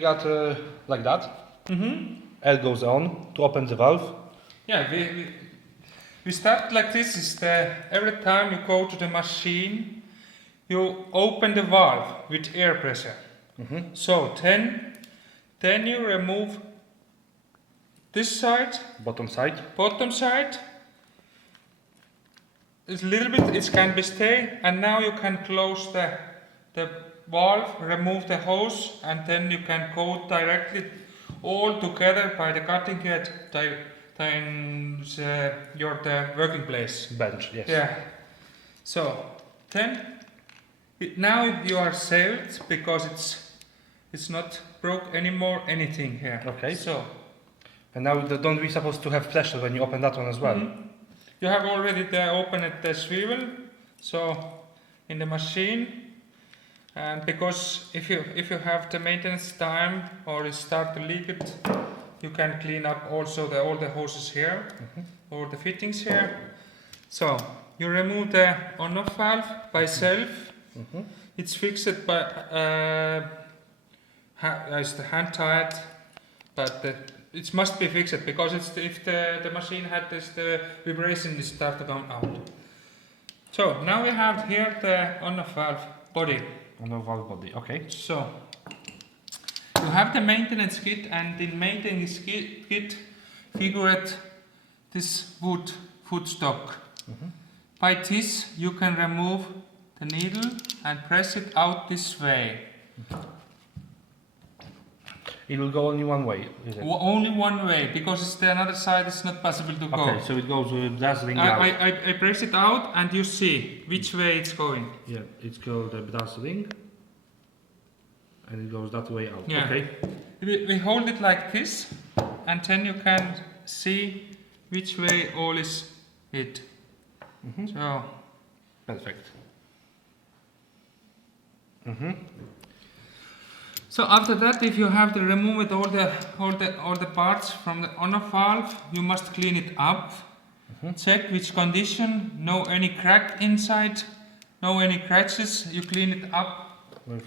got like that. Air goes on to open the valve. Yeah, we start like this. Is every time you go to the machine, you open the valve with air pressure. So then you remove this side, Bottom side. It's a little bit, it can be stay, and now you can close the valve, remove the hose, and then you can go directly all together by the cutting head your working place. Bench, yes. Yeah. So then now you are saved because it's not broke anymore anything here. Okay. So. And now don't we supposed to have pressure when you open that one as well? You have already opened the swivel, so in the machine, and because if you have the maintenance time or you start to leak it, you can clean up also all the hoses here or the fittings here. So you remove the on-off valve by self. It's fixed by it's the hand tied, but it must be fixed because if the machine had this, the vibration is start to come out. So now we have here the on-off valve body. On-off valve body, okay. So you have the maintenance kit, and in maintenance kit figured this wood footstock. By this you can remove the needle and press it out this way. It will go only one way, is it? Only one way, because it's the another side is not possible to go. Okay, so it goes dazzling out. I press it out and you see which way it's going. Yeah, it's called the brass ring. And it goes that way out. Yeah. Okay. We hold it like this, and then you can see which way all is it. So Perfect. So after that, if you have to remove all the parts from the on-off valve, you must clean it up. Check which condition, no any crack inside, no any scratches. You clean it up With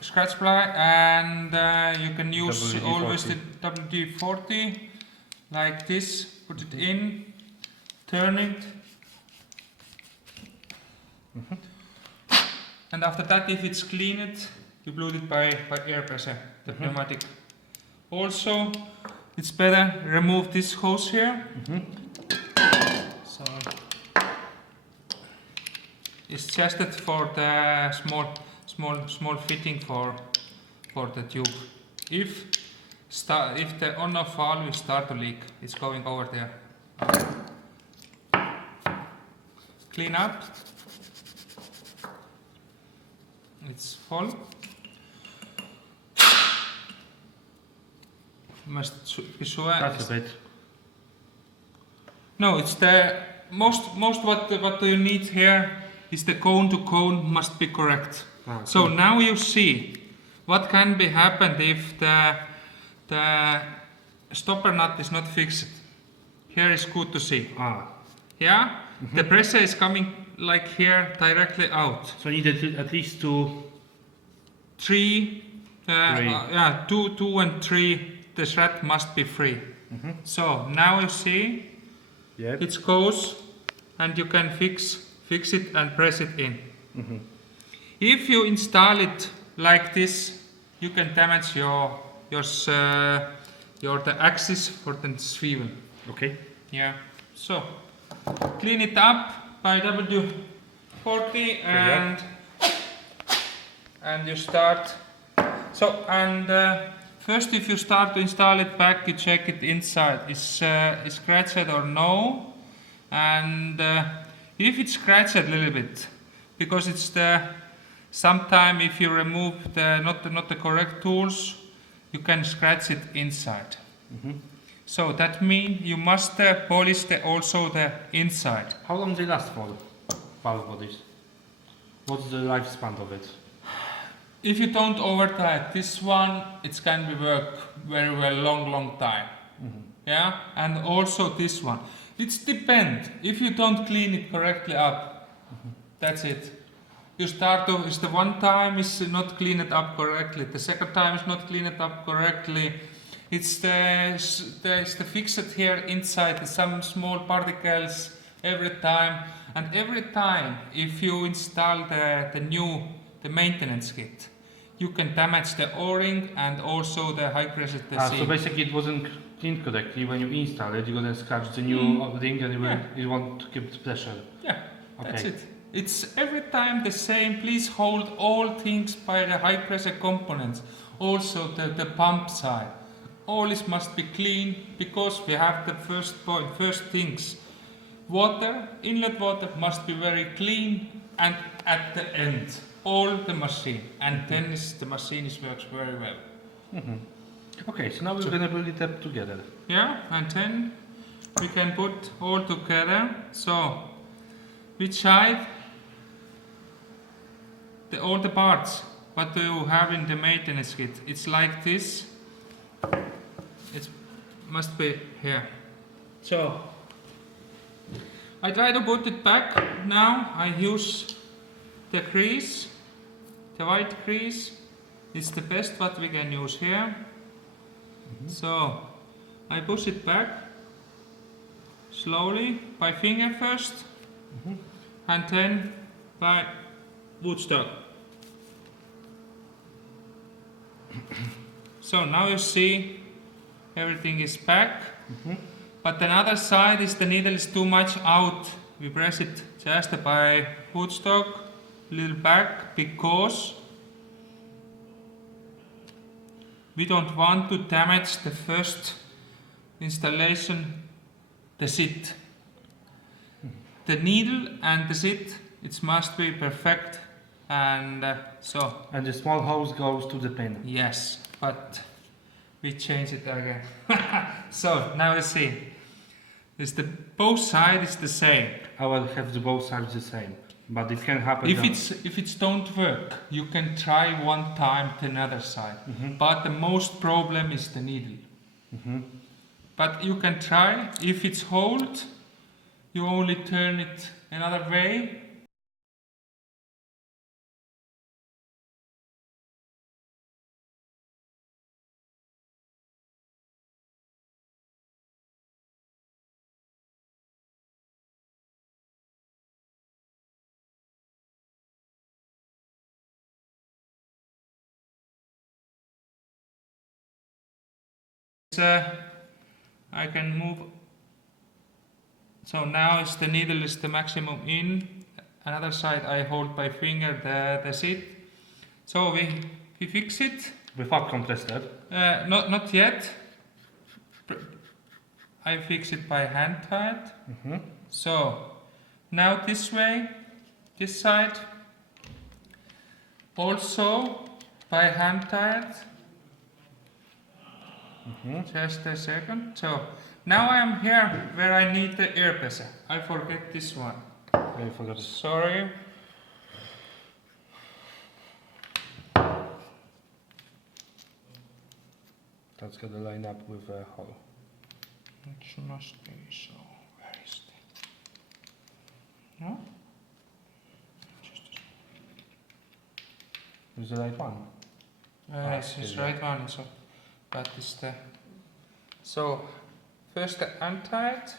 scratch ply, and you can use WD-40. always the WD-40 like this. Put it in, turn it. And after that, if it's cleaned, you blow it by air pressure, the pneumatic. Also, it's better remove this hose here. So it's just for the small fitting for the tube. If the on-off valve will start to leak, it's going over there. Clean up. It's full. Must be sure. That's a bit. No, it's the most what you need here is the cone to cone must be correct. So now you see what can be happened if the stopper nut is not fixed. Here is good to see. Yeah, the pressure is coming like here directly out. So you need at least two. Two and three. The thread must be free. So now you see it goes, and you can fix it and press it in. If you install it like this, you can damage your the axis for the swivel. Okay. Yeah. So clean it up by WD-40 and you start. So first, if you start to install it back, you check it inside. Is scratched or no? And if it's scratched a little bit, because it's sometime if you remove not the correct tools, you can scratch it inside. So that means you must polish also the inside. How long they last for, valve bodies? What's the lifespan of it? If you don't overtie this one, it can be work very well, long time. Yeah, and also this one. It depends. If you don't clean it correctly up, that's it. you start to, is the one time is not cleaned up correctly, the second time is not cleaned up correctly. It's the fixed here inside some small particles every time, and every time if you install the maintenance kit, you can damage the O-ring and also the high pressure seal. So basically it wasn't cleaned correctly. When you install it, you're gonna scratch the new ring and you want to keep the pressure. Yeah, okay. That's it. It's every time the same. Please hold all things by the high pressure components. Also the pump side. All this must be clean, because we have the first things. Water, inlet water must be very clean, and at the end, all the machine. And then the machine works very well. Okay, so now we're gonna build it up together. Yeah, and then we can put all together. So, which side? All the parts, what you have in the maintenance kit. It's like this. It must be here. So, I try to put it back. Now I use the grease, the white grease. It's the best what we can use here. So, I push it back slowly by finger first, and then by woodstock. So now you see everything is back, but another side is the needle is too much out. We press it just by woodstock, little back, because we don't want to damage the first installation, the seat. The needle and the seat, it must be perfect, and so. And the small hose goes to the pin. Yes, but we change it again. So now you see, both sides is the same. I will have the both sides the same, but it can happen. If it's don't work, you can try one time the other side. But the most problem is the needle. But you can try. If it's hold, you only turn it another way. I can move. So now is the needle is the maximum in. Another side I hold by finger the seat. So we fix it. Without compressor? Not yet. I fix it by hand tight. So now this way, this side, also by hand tight. Just a second. So now I am here where I need the air pressure. I forget this one. I forgot it. Sorry. That's gonna line up with a hole. It must be so. Where is it? No? Is the right one? It's right one. So, but it's the. So, first the untied.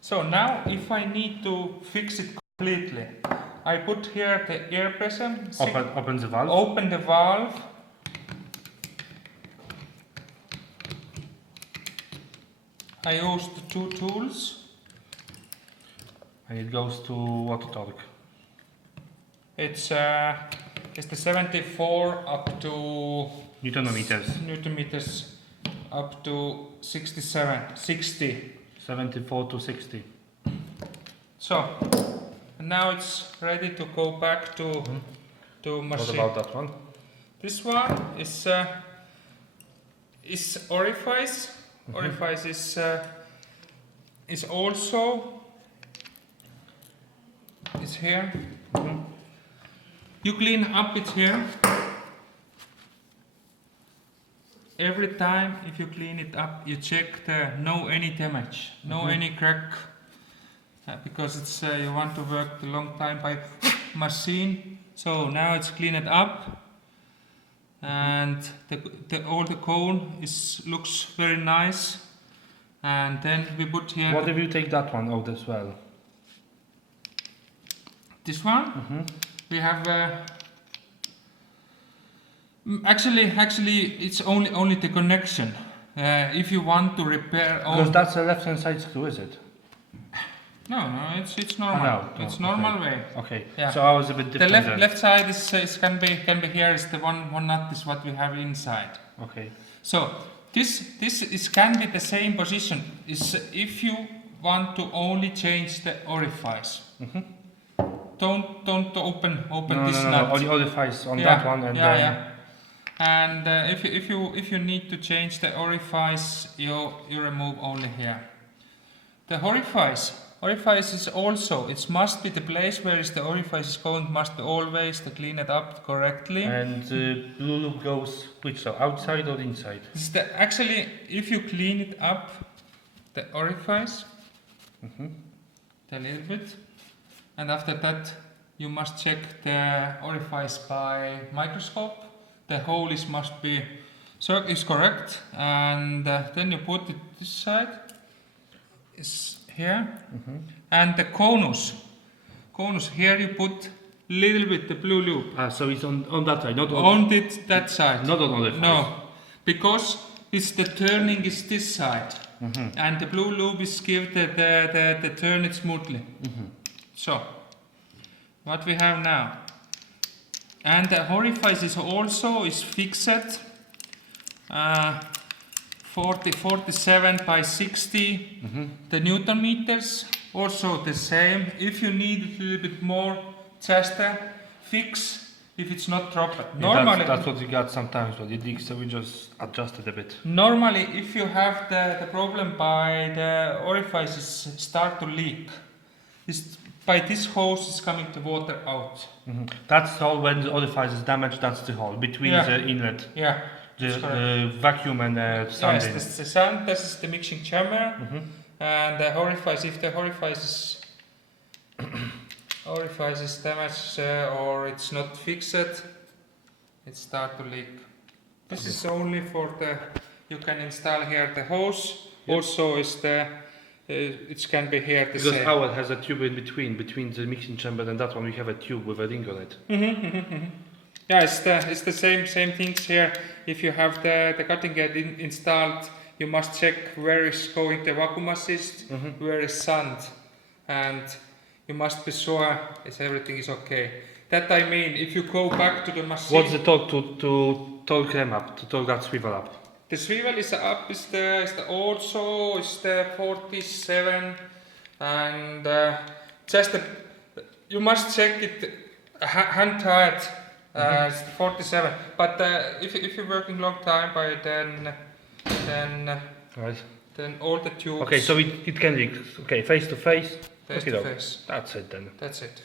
So now, if I need to fix it completely, I put here the air pressure. Open the valve. Open the valve. I use the two tools. And it goes to what torque? It's the 74 up to Newton meters up to 60. 74 to 60. So now it's ready to go back to machine. What about that one? This one is orifice. Orifice is also is here. You clean up it here. every time if you clean it up, you check the no any damage, no any crack, because it's you want to work a long time by machine. So now it's cleaned up, and all the cone looks very nice. And then we put here. What if you take that one out as well? This one? We have actually it's only the connection. If you want to repair all. Because that's a left hand side screw, is it? No, it's normal. No, it's normal okay. way. Okay. Yeah. So I was a bit different. The left side is can be here is the one nut is what we have inside. Okay. So this can be the same position. Is if you want to only change the orifice. Don't open this nut. Only orifice on that one, and then. And if you need to change the orifice, you remove only here. The orifice is also, it must be the place where the orifice is going, must always to clean it up correctly. And blue loop goes which, so outside or inside? Actually, if you clean it up, the orifice, a little bit, and after that you must check the orifice by microscope. The hole must be is correct, and then you put it this side is here, and the conus here you put little bit the blue loop. So it's on that side, not on that side. Not on the No, because it's the turning is this side, and the blue loop is give the turn it smoothly. So what we have now, and the orifice is also fixed 47 by 60 the Newton meters, also the same. If you need a little bit more, just fix if it's not proper. Normally that's what you got sometimes when it leaks, so we just adjust it a bit. Normally if you have the problem by the orifices start to leak, by this hose is coming the water out. That's all when the orifice is damaged, that's the hole between the inlet. Yeah. The vacuum and sand. Yes, this is the sand, this is the mixing chamber, and the orifice, if the orifice is damaged or it's not fixed, it starts to leak. This is only for you can install here the hose, also is it can be here the because same. ours has a tube in between the mixing chamber and that one we have a tube with a ring on it. Yeah, it's the same things here. If you have the cutting head installed, you must check where is going the vacuum assist, where is sand, and you must be sure if everything is okay. That I mean, if you go back to the machine. What's the torque to torque them up, to torque that swivel up? The swivel is up, is the 47, and you must check it hand tight. It's 47, but if you're working long time by then all the tubes. Okay, so it can leak. Okay, face to face. Face to face. That's it then. That's it.